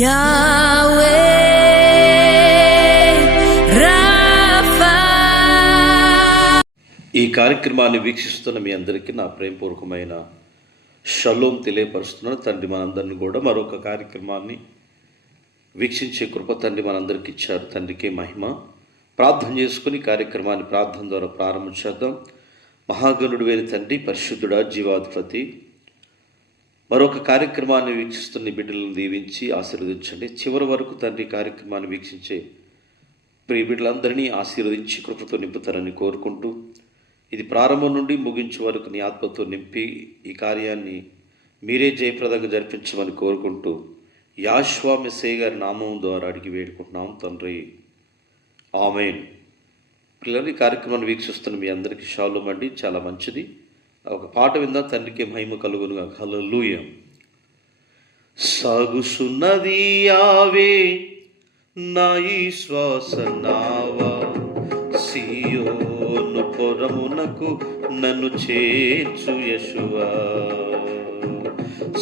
యావే రాఫా. ఈ కార్యక్రమాన్ని వీక్షిస్తున్న మీ అందరికీ నా ప్రేమపూర్వకమైన షలోం తెలియపరుస్తున్నాను. తండ్రి మనందరినీ కూడా మరొక కార్యక్రమాన్ని వీక్షించే కృప తండ్రి మనందరికి ఇచ్చారు. తండ్రికే మహిమ. ప్రార్థన చేసుకుని కార్యక్రమాన్ని ప్రార్థన ద్వారా ప్రారంభించేద్దాం. మహాగణుడు వేని తండ్రి, పరిశుద్ధుడా, జీవాధిపతి, మరొక కార్యక్రమాన్ని వీక్షిస్తున్న బిడ్డలను దీవించి ఆశీర్వదించండి. చివరి వరకు తండ్రి కార్యక్రమాన్ని వీక్షించే ప్రియ బిడ్డలందరినీ ఆశీర్వదించి కృపతో నింపుతారని కోరుకుంటూ, ఇది ప్రారంభం నుండి ముగించే వరకు నీ ఆత్మతో నింపి ఈ కార్యాన్ని మీరే జయప్రదంగా జరిపించమని కోరుకుంటూ యాశ్వా మెస్సయ్య గారి నామం ద్వారా అడిగి వేడుకుంటున్నాం తండ్రి, ఆమేన్. పిల్లలు, ఈ కార్యక్రమాన్ని వీక్షిస్తున్న మీ అందరికీ షాలోం అండి. చాలా మంచిది. ఒక పాట విందాం. తండ్రికి మహిమ కలుగునుగా. హల్లెలూయా. సాగుసున్నది యావే నా ఈ శ్వాస నావా, సియోను పురమునకు నన్ను చేర్చు యెషువా.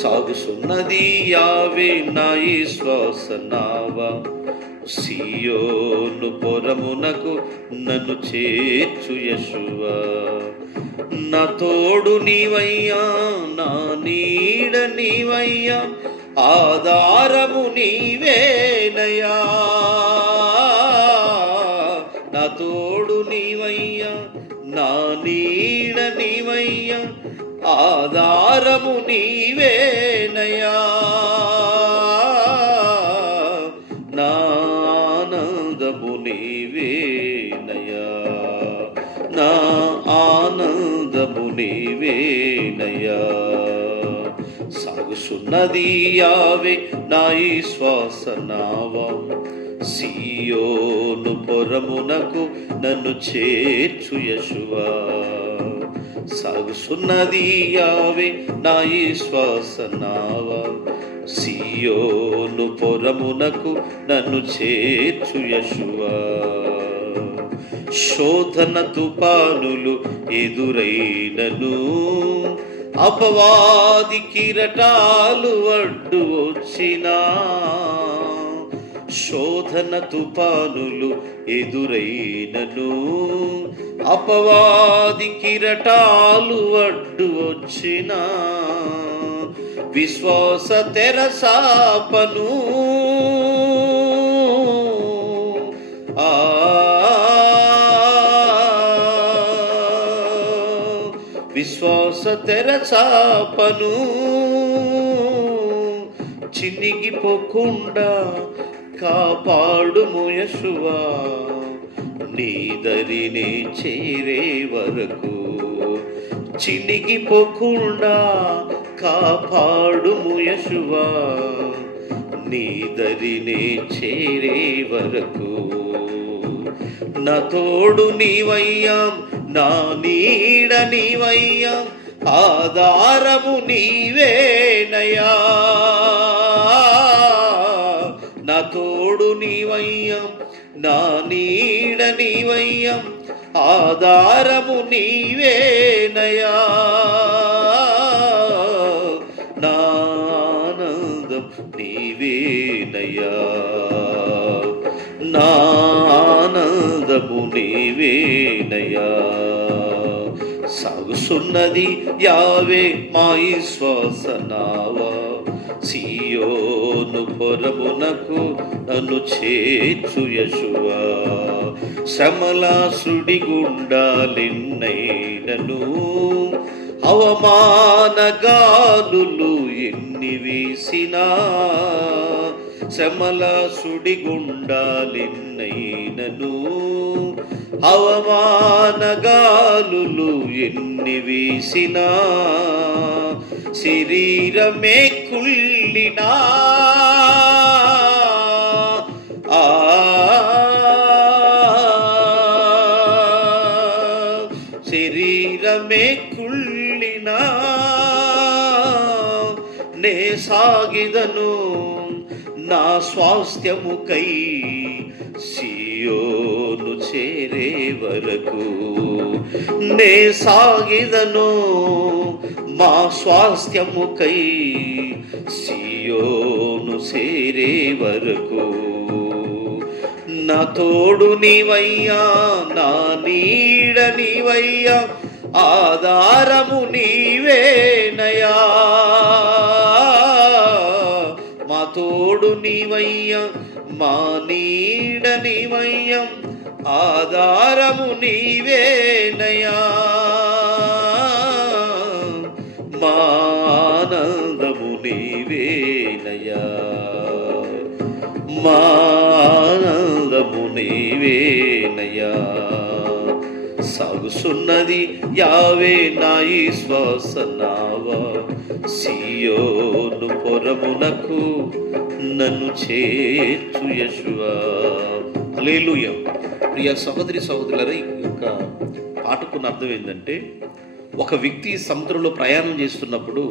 సాగుసున్నది యావే నా ఈ శ్వాస నావా, సియోను పురమునకు నన్ను చేర్చు యెషువా. నా తోడు నీవయ్యా, నా నీడ నీవయ్యా, ఆధారము నీవేనయ్యా. నా తోడు నీవయ్యా, నా నీడ నీవయ్యా, ఆధారము నీవేనయ్యా. నా ఆనందము నీవేనయ్యా, నా ఆనందము నీవేనయ్యా. సాగుసున్నది యావే నా ఈ శ్వాస నావా, సియోను పురమునకు నన్ను చేర్చు యెషువా. సాగుసున్నది యావే నా ఈ శ్వాస నావా, సియోను పురమునకు నన్ను చేర్చు యెషువా. శోధన తుపానులు ఎదురైనను, అపవాది కిరటాలు అడ్డు వచ్చినా. శోధన తుపానులు ఎదురైనను, అపవాది కిరటాలు అడ్డు వచ్చినా. విశ్వాస తెరసాపను విశ్వాస తెరచాపను చినిగిపోకుండా కాపాడుము యెషువా. నీ దరిని చేరే వరకు చినిగిపోకుండా కాపాడుము యెషువా. నీ దరిని చేరే వరకు నా తోడు నీవయ్యా, నా నీడ నీవయ్యా, ఆధారము నీవేనయ్యా. నా తోడు నీవయ్యా, నా నీడ నీవయ్యా, ఆధారము నీవేనయ్యా. నా ఆనందం నీవేనయ్యా, నా ఆనందము నీవేనయ్యా. సాగుసున్నది యావే మా ఈ శ్వాస నావా, సియోను పురమునకు నన్ను చేర్చు యెషువా. శ్రమల సుడిగుండాలెన్నైనను, అవమానగాలులు ఎన్ని వీసినా. శ్రమల సుడిగుండాలెన్నైనను, అవమానగాలులు ఎన్ని వీసినా. శరీరమే కుళ్ళినా, శరీరమే కుళ్ళినా. నే సాగిదను నా స్వాస్థ్యముకై, సియోను చేరే వరకు. నే సాగిదను మా స్వాస్థ్యముకై, సియోను సియోను చేరే వరకు. నా తోడు నీవయ్యా, నా నీడ నీవయ్యా, ఆధారము నీవేనయా. మా తోడు నీవయ్యా, మా నీడ నీవయ్యా, ఆధారము నీవేనయా. మా ఆనందము నీవేనయా, మా ఆనందము నీవేనయా. సాగుసున్నది యావే నా ఈ శ్వాస నావా, సియోను పురమునకు నన్ను చేర్చు యెషువా. హల్లెలూయా. ప్రియ సహోదరి సహోదరులారా, ఈ యొక్క పాటకున్న అర్థం ఏంటంటే, ఒక వ్యక్తి సముద్రంలో ప్రయాణం చేస్తున్నప్పుడు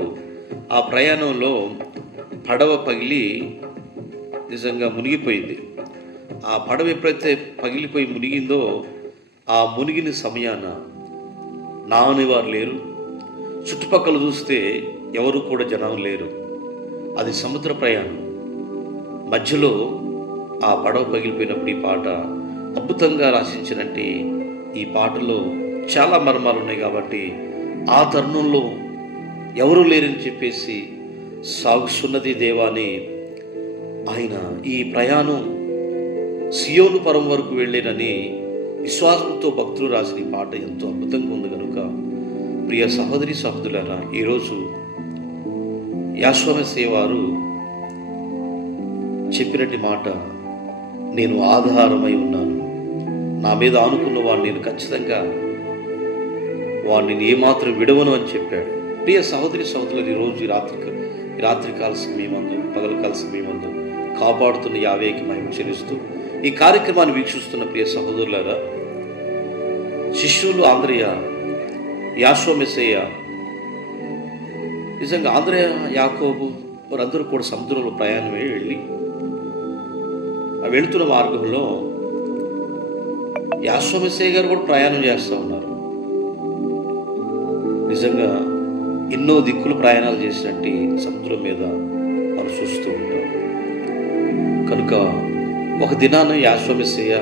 ఆ ప్రయాణంలో పడవ పగిలి నిజంగా మునిగిపోయింది. ఆ పడవ ఎప్పుడైతే పగిలిపోయి మునిగిందో, ఆ మునిగిన సమయాన నావనివారు లేరు, చుట్టుపక్కల చూస్తే ఎవరు కూడా జనం లేరు. అది సముద్ర ప్రయాణం. మధ్యలో ఆ పడవ పగిలిపోయినప్పుడు ఈ పాట అద్భుతంగా రాసించినట్టు ఈ పాటలో చాలా మర్మాలు ఉన్నాయి. కాబట్టి ఆ తరుణంలో ఎవరు లేరని చెప్పేసి సాగుసున్నది దేవాని ఆయన ఈ ప్రయాణం సియోను పరం వరకు వెళ్ళేనని విశ్వాసంతో భక్తులు రాసిన ఈ పాట ఎంతో అద్భుతంగా ఉంది. కనుక ప్రియ సహోదరి సహోదరులారా, ఈరోజు యాశ్వమేసయ్య వారు చెప్పినట్టు మాట, నేను ఆధారమై ఉన్నాను, నా మీద ఆనుకున్న వాడిని నేను ఖచ్చితంగా వాడిని ఏమాత్రం విడవను అని చెప్పాడు. ప్రియ సహోదరి సహోదరులు, ఈరోజు ఈ రాత్రికాల సమయమందు, పగలకాల సమయమందు కాపాడుతున్న యావేకి మహిమ చెల్లిస్తూ ఈ కార్యక్రమాన్ని వీక్షిస్తున్న ప్రియ సహోదరులారా, శిష్యులు ఆంద్రయ, యాశ్వమేసయ్య, నిజంగా ఆంద్రయ, యాకోబు వారందరూ కూడా సముద్రంలో ప్రయాణమే వెళ్ళి వెళుతున్న మార్గంలో యాశ్వమేసయ్య గారు కూడా ప్రయాణం చేస్తూ ఉన్నారు. నిజంగా ఎన్నో దిక్కులు ప్రయాణాలు చేసినట్టు సముద్రం మీద మనం చూస్తూ ఉంటాం. కనుక ఒక దినాన యాశ్వమేసయ్య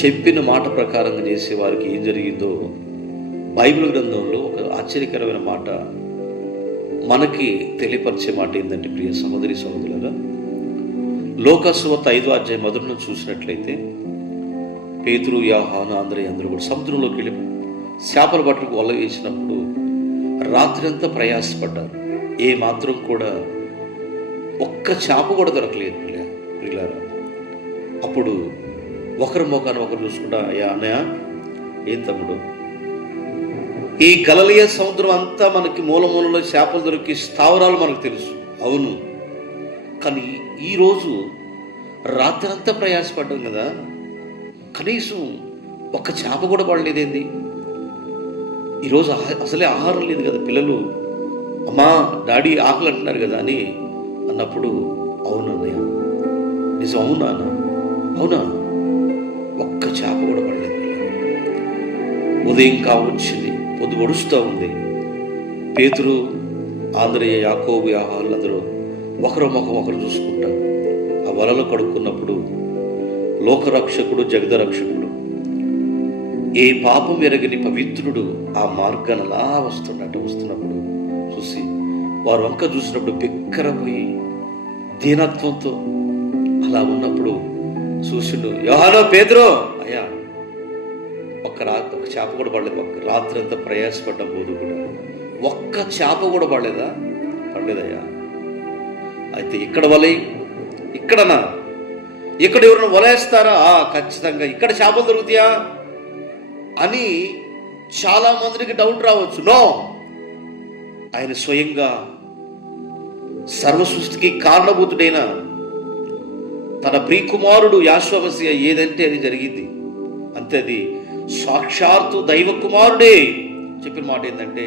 చెప్పిన మాట ప్రకారంగా చేసే వారికి ఏం జరిగిందో బైబిల్ గ్రంథంలో ఒక ఆశ్చర్యకరమైన మాట మనకి తెలియపరిచే మాట ఏంటంటే, ప్రియ సహోదరి సహోదరులారా, లోకసువార్త 5వ అధ్యాయం మొదలును చూసినట్లయితే పేతురు, యోహాను, ఆంద్రయ అందరూ కూడా సముద్రంలోకి వెళ్ళి చేపల బట్టలకు వల వేసినప్పుడు రాత్రి అంతా ప్రయాసపడ్డారు. ఏ మాత్రం కూడా ఒక్క చేప కూడా దొరకలేదు ప్రియులారా. అప్పుడు ఒకరి ముఖాన్ని ఒకరు చూసుకుంటా, అయ్యా అన్నయ్య, ఏం తమ్ముడు, ఈ గలిలయ సముద్రం అంతా మనకి మూలలో చేపలు దొరికి స్థావరాలు మనకు తెలుసు, అవును. కానీ ఈరోజు రాత్రి అంతా ప్రయాసపడ్డాం కదా, కనీసం ఒక్క చేప కూడా పడలేదేంది? ఈరోజు అసలే ఆహారం లేదు కదా, పిల్లలు అమ్మా డాడీ ఆకలి అంటున్నారు కదా అని అన్నప్పుడు, అవునన్నయ్య, నిజం, అవునా అన్న, అవునా, ఒక్క చేప కూడా పడలేదు. ఉదయం కావచ్చింది, పొద్దు గడుస్తూ ఉంది. పేతురు, ఆంద్రయ, యాకోబు, యోహాను అందరూ ఒకరు ముఖం ఒకరు చూసుకుంటారు. ఆ వలలో కడుక్కున్నప్పుడు లోకరక్షకుడు, జగదరక్షకుడు, ఏ పాపం ఎరగని పవిత్రుడు ఆ మార్గాన్ని అలా వస్తున్నప్పుడు చూసి వారు వంక చూసినప్పుడు బిక్కరపోయి దీనత్వంతో అలా ఉన్నప్పుడు చూసిండు, యోహాను, పేతురు, అయ్యా ఒక చేప కూడా పడలేదు, ఒక్క రాత్రి అంతా ప్రయాసపడ్డం పోదు కూడా ఒక్క చేప కూడా పడలేదయ్యా. అయితే ఇక్కడ వలై, ఇక్కడనా, ఇక్కడ ఎవరైనా వలేస్తారా? ఖచ్చితంగా ఇక్కడ చేపలు దొరుకుతాయా అని చాలా మందికి డౌట్ రావచ్చు. నో, ఆయన స్వయంగా సర్వసృష్టికి కారణభూతుడైన తన ప్రియకుమారుడు యాశ్వమేసయ్య ఏదంటే అది జరిగింది. అంతే, అది సాక్షాత్తు దైవ కుమారుడే చెప్పిన మాట ఏంటంటే,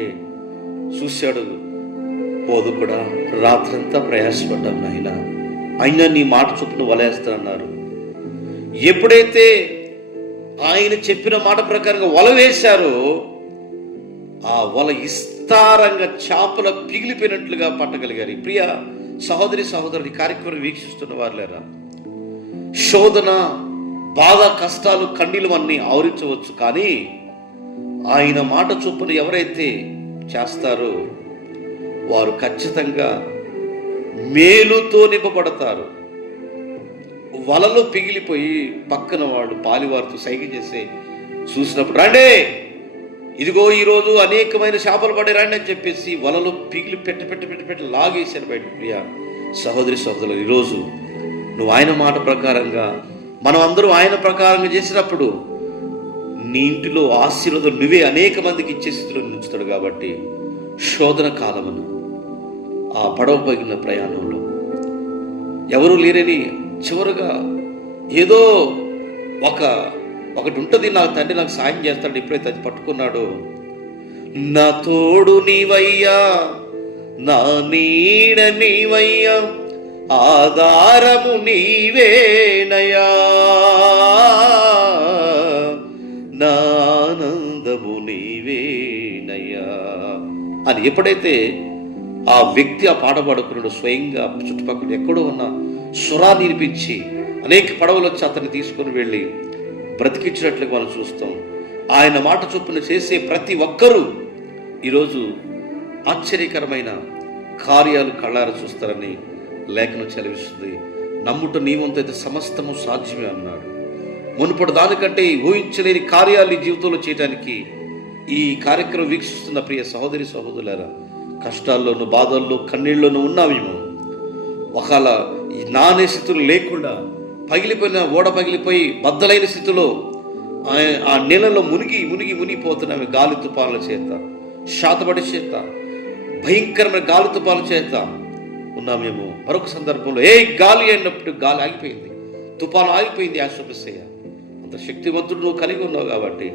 చూశాడు, బోధకుడా, రాత్రంతా ప్రయాసపడ్డాం నాయన, అయినా నీ మాట చొప్పున వలేస్తానన్నారు. ఎప్పుడైతే ఆయన చెప్పిన మాట ప్రకారంగా వల వేశారో ఆ వల విస్తారంగా చేపల పిగిలిపోయినట్లుగా పట్టగలిగారు. ప్రియ సహోదరి సహోదరుని కార్యక్రమం వీక్షిస్తున్న వారులేరా, శోధన, బాధ, కష్టాలు, కన్నీళ్ళు అన్నీ ఆవరించవచ్చు, కానీ ఆయన మాట చొప్పున ఎవరైతే చేస్తారో వారు ఖచ్చితంగా మేలుతో నింపబడతారు. వలలో పిగిలిపోయి పక్కన వాడు పాలివారితో సైగ చేసే చూసినప్పుడు, రండే ఇదిగో ఈరోజు అనేకమైన చేపలు పడి రండి అని చెప్పేసి వలలో పిగిలి పెట్టి లాగేశారు బయట. ప్రియ సహోదరి సహోదరులు, ఈరోజు నువ్వు ఆయన మాట ప్రకారంగా, మనం అందరూ ఆయన ప్రకారంగా చేసినప్పుడు నీ ఇంటిలో ఆశీర్వాదం నువ్వే అనేక మందికి ఇచ్చే స్థితిలో ఉంచుతాడు. కాబట్టి శోధన కాలమున ఆ పడవ పగిలిన ప్రయాణంలో ఎవరు లేరని చివరిగా ఏదో ఒకటి ఉంటుంది, నాకు తండ్రి నాకు సాయం చేస్తాడు. ఎప్పుడైతే అది పట్టుకున్నాడో, నా తోడు నీవయ్యా, నా నీడ నీవయ్యా, ఆధారము నీవేనయా, నా ఆనందము నీవేనయ్యా అని ఎప్పుడైతే ఆ వ్యక్తి ఆ పాట పాడుకున్నాడు, స్వయంగా చుట్టుపక్కల ఎక్కడో ఉన్న స్వరాన్ని వినిపించి అనేక పడవలు వచ్చి అతన్ని తీసుకుని వెళ్ళి బ్రతికించినట్లుగా మనం చూస్తాం. ఆయన మాట చొప్పున చేసే ప్రతి ఒక్కరూ ఈరోజు ఆశ్చర్యకరమైన కార్యాలు కళ్ళారా చూస్తారని లేఖనం చెలవిస్తుంది. నమ్ముట నీ వంతు అయితే సమస్తము సాధ్యమే అన్నాడు. మునుపటి దానికంటే ఊహించలేని కార్యాలు నీ జీవితంలో చేయడానికి ఈ కార్యక్రమం వీక్షిస్తున్న ప్రియ సహోదరి సహోదరులారా, కష్టాల్లోనూ, బాధల్లో, కన్నీళ్ళలోనూ ఉన్నామేమో. ఒకవేళ ఈ నానే స్థితులు లేకుండా ఓడ పగిలిపోయి బద్దలైన స్థితిలో ఆ నీళ్ళలో మునిగిపోతున్నాము. గాలి తుపానుల చేత, శాతపడి చేత, భయంకరమైన గాలి తుపానుల చేత ఉన్నామేమో. మరొక సందర్భంలో గాలి అన్నప్పుడు గాలి ఆగిపోయింది, తుపాను ఆగిపోయింది. ఆశ్రమిస్తయ్య, అంత శక్తివంతుడు నువ్వు కలిగి ఉన్నావు కాబట్టి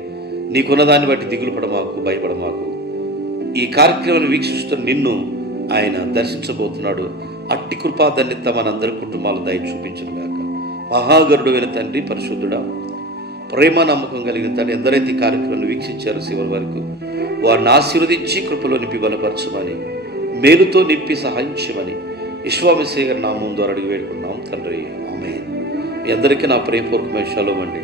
నీకున్న దాన్ని బట్టి దిగులు పడమాకు, భయపడమాకు. ఈ కార్యక్రమాన్ని వీక్షిస్తున్న నిన్ను ఆయన దర్శించబోతున్నాడు. అట్టి కృపా ధన్యత మనందరి కుటుంబాల దయ చూపించును గాక. మహాగరుడు అయిన తండ్రి, పరిశుద్ధుడా, ప్రేమ నమ్మకం కలిగిన తండ్రి, ఎందరైతే ఈ కార్యక్రమాన్ని వీక్షించారు చివరి వరకు వారిని ఆశీర్వదించి కృపలో నింపి బలపరచమని, మేలుతో నింపి సహాయం చేయమని విశ్వామిశేఖర్ నామం ద్వారా అడిగి వేడుకున్నాం తండ్రి, ఆమేన్. మీ అందరికీ నా ప్రేమపూర్వకమైన షలోమ్ అండి.